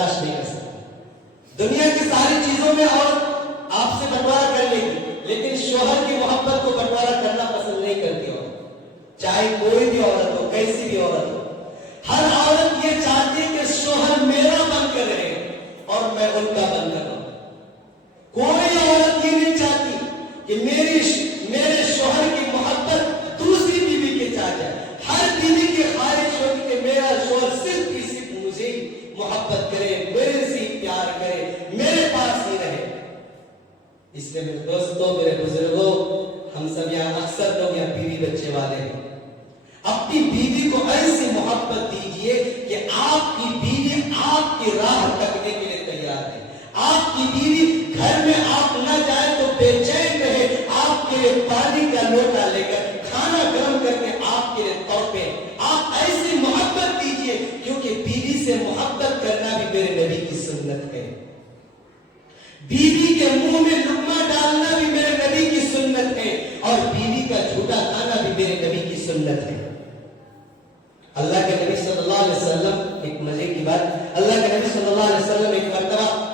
برداشت نہیں کر سکتی۔ دنیا کی ساری چیزوں میں عورت آپ سے بٹوارا کر لے گی، لیکن شوہر کی محبت کو بٹوارا کرنا پسند نہیں کرتی عورت، چاہے کوئی بھی عورت ہو، کیسی بھی عورت ہو۔ ہر عورت یہ چاہتی ہے کہ شوہر میرا بن کر رہے اور میں ان کا بن کر رہوں۔ کوئی عورت یہ نہیں چاہتی کہ میرے شوہر کی محبت دوسری بیوی کے ساتھ جائے۔ ہر بیوی کی خواہش ہوتی کہ میرا شوہر صرف مجھے محبت کرے، میرے سے پیار کرے، میرے پاس ہی رہے۔ اس لیے میرے دوستوں، میرے بزرگوں، ہم سب یہاں اکثر لوگ یہاں بیوی بچے والے ہیں، اپنی بیوی کو ایسی محبت دیجئے کہ آپ کی بیوی آپ کی راہ تکنے کے لیے تیار ہے۔ آپ کی بیوی گھر میں آپ نہ جائے تو بے چین رہے، آپ کے لیے پانی کا لوٹا لے کر، کھانا گرم کر کے آپ کے لیے توڑے۔ آپ ایسی محبت دیجئے، کیونکہ بیوی سے محبت کرنا بھی میرے نبی کی سنت ہے۔ بیوی کے منہ میں لقمہ ڈالنا بھی میرے نبی کی سنت ہے، اور بیوی کا جھوٹا کھانا بھی میرے نبی کی سنت ہے۔ اللہ کے نبی صلی اللہ علیہ وسلم، ایک مزے کی بات، اللہ کے نبی صلی اللہ علیہ وسلم ایک مرتبہ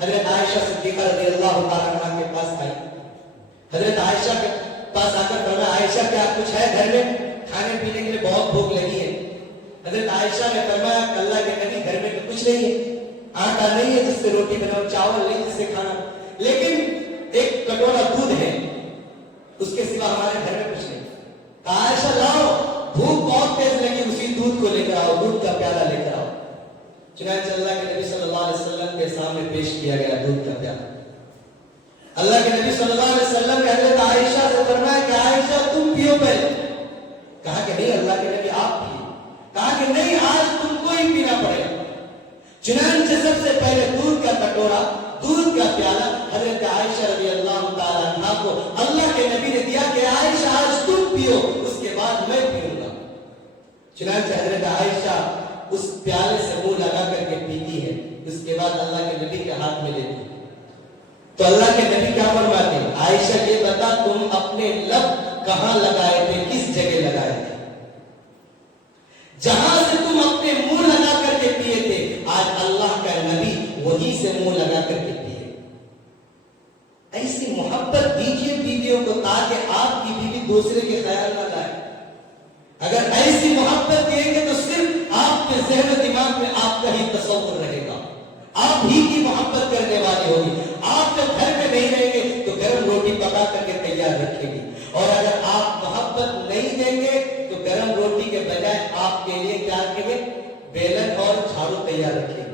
حضرت عائشہ صدیقہ رضی اللہ تعالیٰ عنہا کے پاس آئی۔ حضرت عائشہ کے پاس آ کر فرمایا، عائشہ کیا کچھ ہے گھر میں؟ کھانے پینے کے لیے بہت بھوک لگی ہے۔ حضرت عائشہ نے فرمایا کہ اللہ کے نبی گھر میں تو کچھ نہیں ہے، آٹا نہیں ہے جس سے روٹی بناؤ، چاول نہیں جس سے کھانا، لیکن ایک کٹورا دودھ ہے، اس کے سوا ہمارے گھر میں کچھ نہیں۔ عائشہ لاؤ، بھوک بہت تیز لگی، اسی دودھ کو لے کر آؤ، دودھ کا پیالہ لے کر آؤ۔ چنانچہ اللہ کے نبی صلی اللہ علیہ وسلم کے سامنے پیش کیا گیا دودھ کا پیالہ۔ اللہ کے نبی صلی اللہ علیہ وسلم نے حضرت عائشہ سے فرمایا کہ عائشہ تم پیو پہلے۔ کہا کہ نہیں اللہ کے نبی آپ پیو۔ کہا کہ نہیں، آج تم کو ہی پینا پڑے گا۔ چنانچہ سب سے پہلے دودھ کا کٹورا، دودھ کا پیالہ حضرت عائشہ رضی اللہ تعالیٰ عنہا کو اللہ کے نبی نے دیا کہ عائشہ آج تم پیو، اس کے بعد میں پیوں گا۔ چنانچہ حضرت عائشہ اس پیالے سے منہ لگا کر کے پیتی ہے، اس کے بعد اللہ کے نبی کے ہاتھ میں لیتی ہے۔ تو اللہ کے نبی کیا فرماتے ہیں؟ عائشہ یہ بتا تم اپنے لب کہاں لگائے تھے، کس جگہ لگائے تھے؟ جہاں سے تم اپنے منہ لگا کر کے پیے تھے، آج اللہ کا نبی وہی سے منہ لگا کر کے پیے۔ ایسی محبت دیجیے بیویوں کو تاکہ آپ کی بیوی دوسرے کے خیال نہ لائے۔ اگر ایسی محبت دیں گے تو صرف آپ کے ذہن و دماغ میں آپ کا ہی تصور رہے گا، آپ ہی کی محبت کرنے والی ہوگی۔ آپ جب گھر میں نہیں رہیں گے تو گرم روٹی پکا کر کے تیار رکھے گی، اور اگر آپ محبت نہیں دیں گے تو گرم روٹی کے بجائے آپ کے لیے کیا رکھیں گے؟ بیلن اور جھاڑو تیار رکھیں گے۔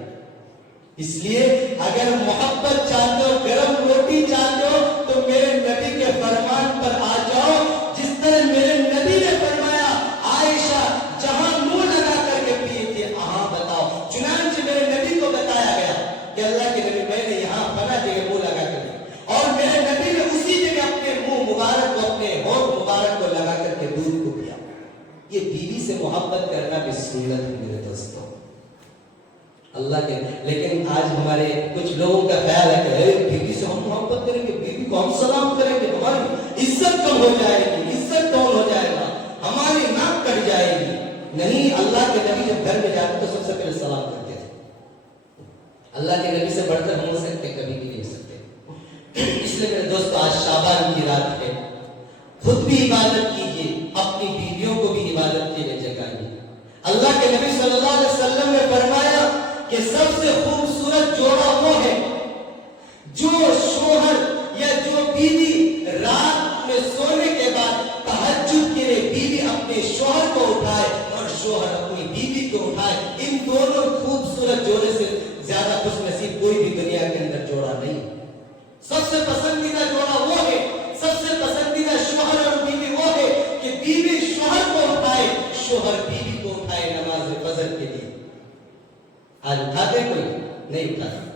اس لیے اگر محبت چاہتے ہو، گرم روٹی چاہتے ہو، تو میرے نبی کے فرمان پر آ جاؤ، جس طرح میرے نبی نے فرمایا عائشہ جہاں منہ لگا کر کے پیے تھے وہاں بتاؤ۔ چنانچہ میرے نبی کو بتایا گیا کہ اللہ کے نبی میں نے یہاں فلاں جگہ منہ لگا کر کے، اور میرے نبی نے اسی جگہ اپنے منہ مبارک کو، اپنے ہونٹ مبارک کو لگا کر کے دودھ کو پیا۔ یہ بیوی سے محبت کرنا بھی سنت ہے میرے دوستوں، اللہ کے۔ لیکن آج ہمارے کچھ لوگوں کا خیال ہے کہ بیوی سے ہم محبت کریں گے، بیوی کو ہم سلام کریں گے، ہماری عزت کم ہو جائے گی، عزت ڈاؤن ہو جائے گا، ہماری ناک کٹ جائے گی۔ نہیں، اللہ کے نبی جب گھر میں جاتے تو سب سے پہلے سلام کرتے تھے۔ اللہ کے نبی سے بڑھ کر ہم ہو سکتے، کبھی بھی نہیں ہو سکتے۔ اس لیے میرے دوستو، آج شعبان کی رات ہے، خود بھی عبادت کیجیے، اپنی بیویوں کو بھی عبادت کے لیے جگائیے۔ اللہ کے نبی صلی اللہ علیہ وسلم نے فرمایا کہ سب سے خوبصورت جوڑا وہ ہے جو شوہر یا جو بیوی رات میں سونے کے بعد تہجد کے لیے بیوی اپنے شوہر کو اٹھائے اور شوہر اپنی بیوی کو اٹھائے۔ ان دونوں خوبصورت جوڑے سے زیادہ خوش نصیب کوئی بھی دنیا کے اندر جوڑا نہیں۔ سب سے پسندیدہ جوڑا وہ ہے، سب سے پسندیدہ شوہر اور بیوی وہ ہے کہ بیوی شوہر کو اٹھائے، شوہر بیوی کو اٹھائے نماز فجر کے لیے۔ آج اٹھاتے کوئی نہیں اٹھاتا۔